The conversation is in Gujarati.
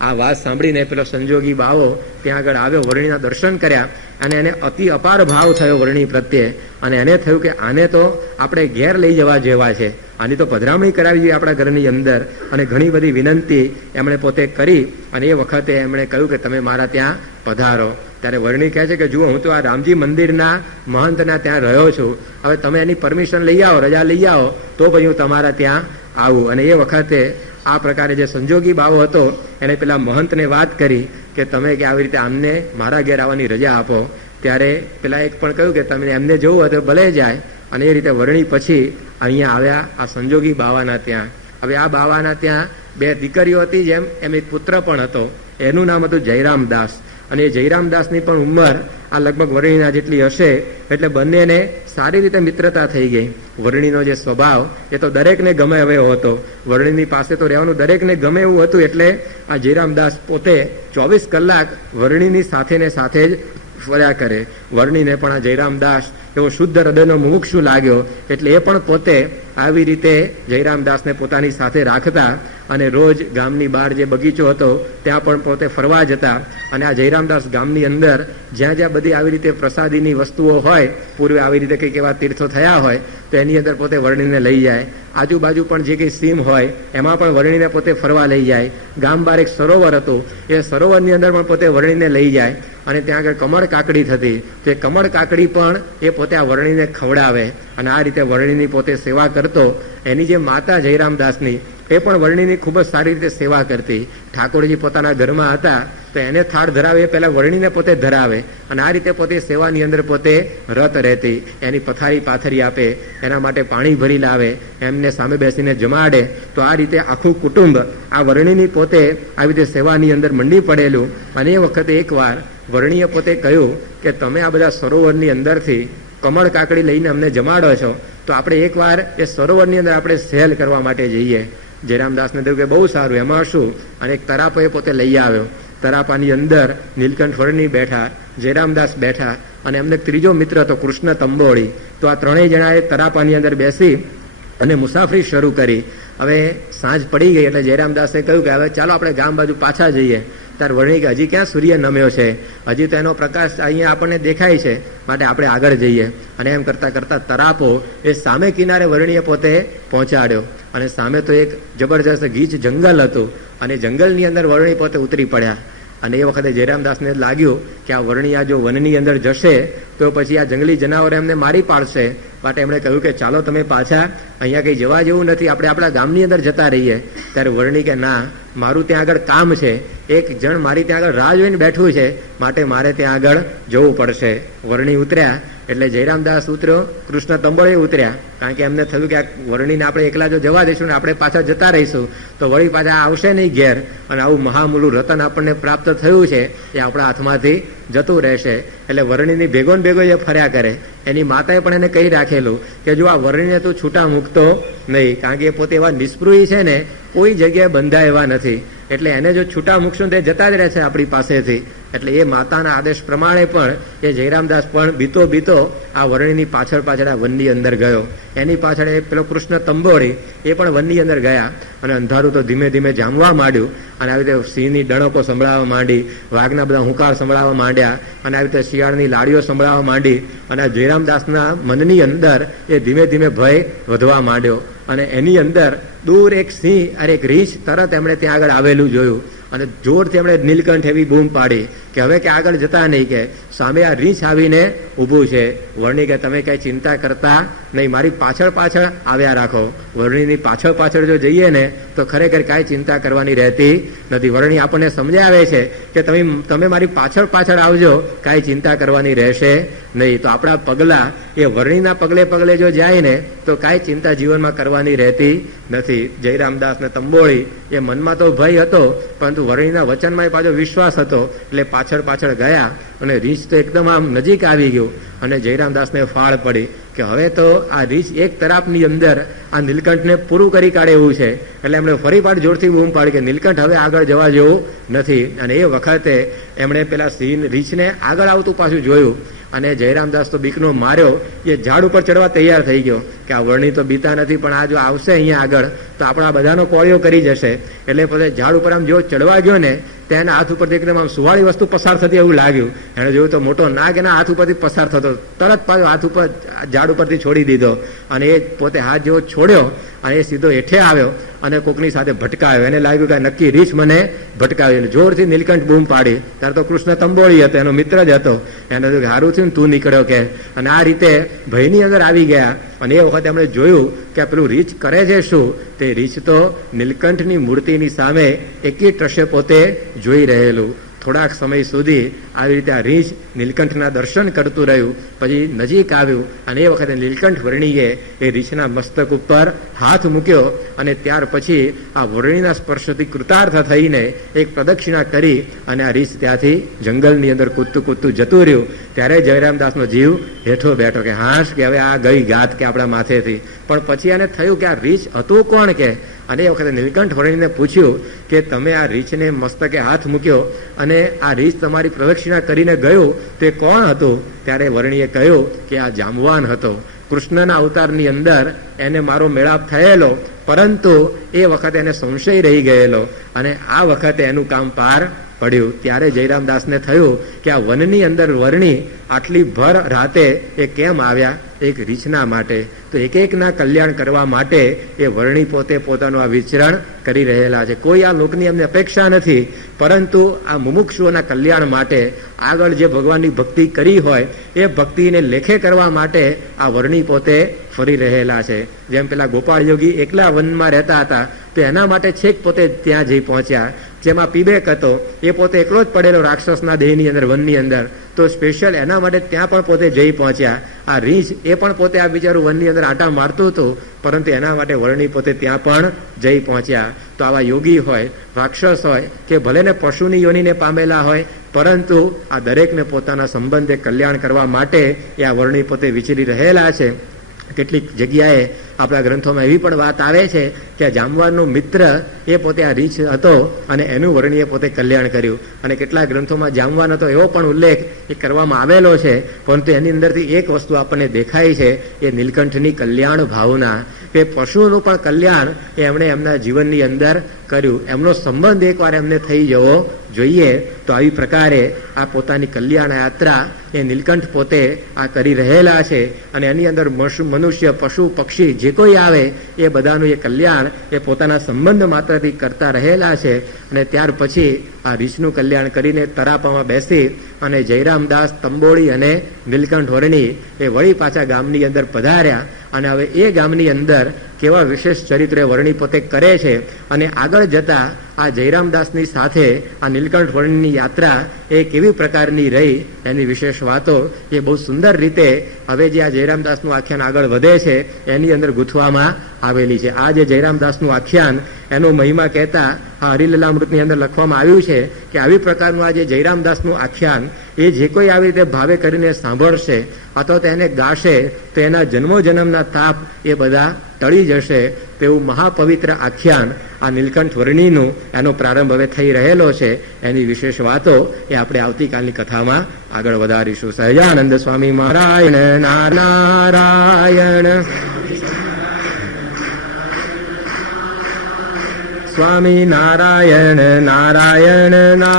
આ વાત સાંભળીને પેલો સંજોગી બાવો ત્યાં આગળ આવ્યો, વર્ણિના દર્શન કર્યા અને એને અતિ અપાર ભાવ થયો વર્ણિ પ્રત્યે. અને એને થયું કે આને તો આપણે ઘેર લઈ જવા જેવા છે, આની તો પધરામણી કરાવી જોઈએ આપણા ઘરની અંદર. અને ઘણી બધી વિનંતી એમણે પોતે કરી અને એ વખતે એમણે કહ્યું કે તમે મારા ત્યાં પધારો. ત્યારે વર્ણિ કહે છે કે જુઓ, હું તો આ રામજી મંદિરના મહંતના ત્યાં રહ્યો છું, હવે તમે એની પરમિશન લઈ આવો, રજા લઈ આવો તો પછી હું તમારા ત્યાં આવું. અને એ વખતે આ પ્રકારે જે સંજોગી બાવો હતો એને પેલા મહંતને વાત કરી કે તમે કે આવી રીતે આમને મારા ઘેર આવવાની રજા આપો. ત્યારે પેલા એક પણ કહ્યું કે તમને એમને જવું હોય તો ભલે જાય. અને એ રીતે વર્ણિ પછી અહીંયા આવ્યા આ સંજોગી બાવાના ત્યાં. હવે આ બાવાના ત્યાં 2 દીકરીઓ હતી, જેમ એમ એક પુત્ર પણ હતો, એનું નામ હતું જયરામદાસ. અને એ જયરામદાસની પણ ઉંમર આ લગભગ વર્ણિના જેટલી હશે. એટલે બંનેને સારી રીતે મિત્રતા થઈ ગઈ. વર્ણિનો જે સ્વભાવ એ તો દરેકને ગમે એવો હતો, વર્ણિની પાસે તો રહેવાનું દરેકને ગમે એવું હતું. એટલે આ જયરામદાસ પોતે 24 કલાક વર્ણિની સાથે ને સાથે જ ફર્યા કરે. વર્ણિને પણ આ જયરામદાસ એવો શુદ્ધ હૃદયનો મુમુક્ષુ લાગ્યો, એટલે એ પણ પોતે આવી રીતે જયરામદાસને પોતાની સાથે રાખતા અને રોજ ગામની બહાર જે બગીચો હતો ત્યાં પણ પોતે ફરવા જતા. અને આ જયરામદાસ ગામની અંદર જ્યાં જ્યાં બધી આવી રીતે પ્રસાદીની વસ્તુઓ હોય, પૂર્વે આવી રીતે કંઈક એવા તીર્થો થયા હોય તો એની અંદર પોતે વર્ણિને લઈ જાય. આજુબાજુ પણ જે કંઈ સીમ હોય એમાં પણ વર્ણિને પોતે ફરવા લઈ જાય. ગામ બહાર એક સરોવર હતું, એ સરોવરની અંદર પણ પોતે વર્ણિને લઈ જાય. અને ત્યાં આગળ કમળ કાકડી થતી, તો એ કમળ કાકડી પણ એ પોતે આ વર્ણિને ખવડાવે. અને આ રીતે વર્ણિની પોતે સેવા કરતો. એની જે માતા જયરામદાસની એ પણ વર્ણિની ખૂબ જ સારી રીતે સેવા કરતી. ઠાકોરજી પોતાના ઘરમાં હતા તો એને થાળ ધરાવે, એ પહેલા વર્ણિને પોતે ધરાવે. અને આ રીતે પોતે સેવાની અંદર પોતે રત રહેતી. એની પથારી પાથરી આપે, એના માટે પાણી ભરી લાવે, એમને સામે બેસીને જમાડે. તો આ રીતે આખું કુટુંબ આ વર્ણિની પોતે આવી રીતે સેવાની અંદર મંડી પડેલું. અને એ વખતે એકવાર વર્ણિએ પોતે કહ્યું કે તમે આ બધા સરોવરની અંદરથી કમળ કાકડી લઈને અમને જમાડો છો, તો આપણે એકવાર એ સરોવરની અંદર આપણે સહેલ કરવા માટે જઈએ. જયરામદાસને થયું કે બહુ સારું, એમાં શું. અને એક તરાપો એ પોતે લઈ આવ્યો. તરાપાની અંદર નીલકંઠ વર્ણિ બેઠા, જયરામદાસ બેઠા અને એમને ત્રીજો મિત્ર હતો કૃષ્ણ તંબોળી. તો આ ત્રણેય જણાએ તરાપાની અંદર બેસી અને મુસાફરી શરૂ કરી. હવે સાંજ પડી ગઈ એટલે જયરામદાસે કહ્યું કે હવે ચાલો આપણે ગામ બાજુ પાછા જઈએ. ત્યારે વર્ણિ કે હજી ક્યાં સૂર્ય નમ્યો છે, હજી તો એનો પ્રકાશ અહીંયા આપણને દેખાય છે, માટે આપણે આગળ જઈએ. અને એમ કરતા કરતા તરાપો એ સામે કિનારે વર્ણિએ પોતે પહોંચાડ્યો. અને સામે તો એક જબરજસ્ત ગીચ જંગલ હતું અને જંગલની અંદર વર્ણિ પોતે ઉતરી પડ્યા. અને એ વખતે જયરામદાસને લાગ્યું કે આ વર્ણિ આ જો વનની અંદર જશે તો પછી આ જંગલી જનાવરો એમને મારી પાડશે. માટે એમણે કહ્યું કે ચાલો તમે પાછા, અહીંયા કંઈ જવા જેવું નથી, આપણે આપણા ગામની અંદર જતા રહીએ. ત્યારે વર્ણિ કે ના, મારું ત્યાં આગળ કામ છે, એક જણ મારી ત્યાં આગળ રાહ જોઈને બેઠું છે, માટે મારે ત્યાં આગળ જવું પડશે. વર્ણિ ઉતર્યા એટલે જયરામદાસ ઉતર્યો, કૃષ્ણ તંબોળે ઉતર્યા. કારણ કે એમને થયું કે આ વર્ણિને આપણે એકલા જો જવા દઈશું ને આપણે પાછા જતા રહીશું તો વળી પાછા આવશે નહીં ઘેર, અને આવું મહામૂલું રતન આપણને પ્રાપ્ત થયું છે એ આપણા હાથમાંથી જતું રહેશે. એટલે વર્ણિની ભેગો ને ભેગો એ ફર્યા કરે. એની માતાએ પણ એને કહી રાખેલું કે જો આ વર્ણિને તું છૂટા મૂકતો નહીં, કારણ કે એ પોતે એવા નિષ્પૃહી છે ને, કોઈ જગ્યાએ બંધાય એવા નથી, એટલે એને જો છૂટા મૂકશું તે જતા જ રહે છે આપણી પાસેથી. એટલે એ માતાના આદેશ પ્રમાણે પણ એ જયરામદાસ પણ બીતો બીતો આ વર્ણિની પાછળ પાછળ આ વનની અંદર ગયો. એની પાછળ પેલો કૃષ્ણ તંબોળી એ પણ વનની અંદર ગયા. અને અંધારું તો ધીમે ધીમે જામવા માંડ્યું. અને આવી રીતે સિંહની ડણકો સંભળાવવા માંડી, વાઘના બધા હુંકાર સંભળાવવા માંડ્યા, અને આવી રીતે શિયાળની લાડીઓ સંભળાવવા માંડી. અને આ જયરામદાસના મનની અંદર એ ધીમે ધીમે ભય વધવા માંડ્યો. અને એની અંદર દૂર એક સિંહ અને એક રીંછ તરત એમણે ત્યાં આગળ આવેલું જોયું. અને જોરથી એમણે નીલકંઠ એવી બૂમ પાડી કે હવે કે આગળ જતા નહીં, કે સામે આ રીંછ આવીને ઊભું છે. વર્ણિ કે તમે કઈ ચિંતા કરતા નહીં, મારી પાછળ પાછળ આવ્યા રાખો. વર્ણિની પાછળ પાછળ જો જઈએ ને તો ખરેખર કાંઈ ચિંતા કરવાની રહેતી નથી. વર્ણિ આપણને સમજાવે છે કે તમે મારી પાછળ પાછળ આવજો, કાંઈ ચિંતા કરવાની રહેશે નહીં. તો આપણા પગલા એ વર્ણિના પગલે પગલે જો જાય ને તો કાંઈ ચિંતા જીવનમાં કરવાની રહેતી નથી. જયરામદાસ ને તંબોળી એ મનમાં તો ભય હતો, પરંતુ વર્ણિના વચનમાં પાછો વિશ્વાસ હતો, એટલે પાછળ પાછળ ગયા. અને રીંછ તો એકદમ આમ નજીક આવી ગયું અને જયરામદાસને ફાળ પડી કે હવે તો આ રીંછ એક તરાપની અંદર આ નીલકંઠને પૂરું કરી કાઢે એવું છે. એટલે એમણે ફરી પાછું જોરથી બૂમ પાડી કે નીલકંઠ હવે આગળ જવા જેવું નથી. અને એ વખતે એમણે પેલા રીંછને આગળ આવતું પાછું જોયું અને જયરામદાસ તો બીકનો માર્યો, એ ઝાડ ઉપર ચડવા તૈયાર થઈ ગયો કે આ વર્ણી તો બીતા નથી, પણ આ જો આવશે અહીંયા આગળ તો આપણા બધાનો કોળિયો કરી જશે. એટલે પોતે ઝાડ ઉપર આમ જો ચડવા ગયો ને તેના હાથ ઉપરથી એકદમ આમ સુવાળી વસ્તુ પસાર થતી એવું લાગ્યું. એણે જોયું તો મોટો નાગ એના હાથ ઉપરથી પસાર થતો, તરત પાછો હાથ ઉપર ઝાડ ઉપરથી છોડી દીધો અને એ પોતે હાથ જેવો છોડ્યો અને એ સીધો હેઠે આવ્યો અને કોકની સાથે ભટકાયો. એને લાગ્યું કે નક્કી રીંછ મને ભટકાવી. જોરથી નીલકંઠ બૂમ પાડી. ત્યારે તો કૃષ્ણ તંબોળી હતો, એનો મિત્ર જ હતો. એને તો સારું થયું તું નીકળ્યો કે. અને આ રીતે ભયની અંદર આવી ગયા. અને એ વખતે એમણે જોયું કે પેલું રીંછ કરે છે શું, તે રીંછ તો નીલકંઠની મૂર્તિની સામે એકી ટશે પોતે જોઈ રહેલું. થોડાક સમય સુધી આવી રીતે આ રીંછ નીલકંઠના દર્શન કરતું રહ્યું. પછી નજીક આવ્યું અને એ વખતે નીલકંઠ વર્ણીએ એ રીંછના મસ્તક ઉપર હાથ મૂક્યો અને ત્યાર પછી આ વર્ણીના સ્પર્શથી કૃતાર્થ થઈને એક પ્રદક્ષિણા કરી અને આ રીંછ ત્યાંથી જંગલની અંદર કૂદતું કૂદતું જતું રહ્યું. ત્યારે જયરામદાસનો જીવ હેઠો બેઠો કે હાશ કે હવે આ ગઈ ગાત કે આપણા માથેથી. પણ પછી એને થયું કે આ રીંછ હતું કોણ કે. અને એ વખતે નીલકંઠ વર્ણીને પૂછ્યું કે તમે આ રીંછને મસ્તકે હાથ મૂક્યો અને આ રીંછ તમારી પ્રદક્ષિણા કરીને ગયો તે કોણ હતું? ત્યારે વર્ણીએ કહ્યું કે આ જામવાન હતો. કૃષ્ણના અવતારની અંદર એને મારો મેળાપ થયેલો, પરંતુ એ વખતે એને સંશય રહી ગયેલો અને આ વખતે એનું કામ પાર પડ્યું. ત્યારે જયરામદાસને થયું કે આ વનની અંદર વર્ણી આટલી ભર રાતે એ કેમ આવ્યા? એક રીંછના માટે. તો એક એકના કલ્યાણ કરવા માટે એ વર્ણી પોતે પોતાનું આ વિચરણ કરી રહેલા છે. કોઈ આ લોકની એમને અપેક્ષા નથી, પરંતુ આ મુમુક્ષુઓના કલ્યાણ માટે આગળ જે ભગવાનની ભક્તિ કરી હોય એ ભક્તિને લેખે કરવા માટે આ વર્ણી પોતે ફરી રહેલા છે. જેમ પેલા ગોપાળ યોગી એકલા વનમાં રહેતા હતા તો એના માટે છેક પોતે ત્યાં જઈ પહોંચ્યા. જેમાં પીબેક હતો એ પોતે એકલો જ પડેલો રાક્ષસના દેહની અંદર, વનની અંદર, તો સ્પેશિયલ એના માટે ત્યાં પણ પોતે જઈ પહોંચ્યા. આ રીંછ એ પણ પોતે આ બિચારું વનની અંદર આટા મારતું હતું, પરંતુ એના માટે વર્ણી પોતે ત્યાં પણ જઈ પહોંચ્યા. તો આવા યોગી હોય, રાક્ષસ હોય કે ભલે ને પશુની યોનિને પામેલા હોય, પરંતુ આ દરેકને પોતાના સંબંધે કલ્યાણ કરવા માટે એ આ વર્ણી પોતે વિચરી રહેલા છે. કેટલીક જગ્યાએ આપણા ગ્રંથોમાં એવી પણ વાત આવે છે કે આ જામવાનનો મિત્ર એ પોતે આ રીંછ હતો અને એનું વર્ણીએ પોતે કલ્યાણ કર્યું. અને કેટલાક ગ્રંથોમાં જામવાન હતો એવો પણ ઉલ્લેખ એ કરવામાં આવેલો છે, પરંતુ એની અંદરથી એક વસ્તુ આપણને દેખાય છે, એ નીલકંઠની કલ્યાણ ભાવના, કે પશુનું પણ કલ્યાણ એ એમણે એમના જીવનની અંદર કર્યું. એમનો સંબંધ એકવાર એમને થઈ જવો જોઈએ. તો આવી પ્રકારે આ પોતાની કલ્યાણ યાત્રા એ નીલકંઠ પોતે આ કરી રહેલા છે. અને એની અંદર મનુષ્ય, પશુ, પક્ષી જે કોઈ આવે એ બધાનું એ કલ્યાણ એ પોતાના સંબંધ માત્રથી કરતા રહેલા છે. અને ત્યાર પછી આ રીંછનું કલ્યાણ કરીને તરાપામાં બેસી અને જયરામદાસ, તંબોળી અને નીલકંઠ વર્ણી એ વળી પાછા ગામની અંદર પધાર્યા. અને હવે એ ગામની અંદર કેવા વિશેષ ચરિત્ર વર્ણી પોતે કરે છે અને આગળ જતા આ જયરામદાસની સાથે આ નીલકંઠ વર્ણીની યાત્રા એ કેવી પ્રકારની રહી એની વિશેષ વાતો એ બહુ સુંદર રીતે હવે જે આ જયરામદાસનું આખ્યાન આગળ વધે છે એની અંદર ગૂંથવામાં આવેલી છે. આ જે જયરામદાસનું આખ્યાન એનો મહિમા કહેતા આ હરિલીલામૃતની અંદર લખવામાં આવ્યું છે કે આવી પ્રકારનું આ જે જયરામદાસનું આખ્યાન એ જે કોઈ આવી રીતે ભાવે કરીને સાંભળશે અથવા તો એને ગાશે તો એના જન્મો જન્મના તાપ એ બધા ટળી જશે. તેવું મહાપવિત્ર આખ્યાન આ નીલકંઠ વર્ણીનું એનો પ્રારંભ હવે થઈ રહેલો છે. એની વિશેષ વાતો એ આપણે આવતીકાલની કથામાં આગળ વધારીશું. સહજાનંદ સ્વામી મહારાજ નારાયણ સ્વામી નારાયણ નારાયણ નારાયણ.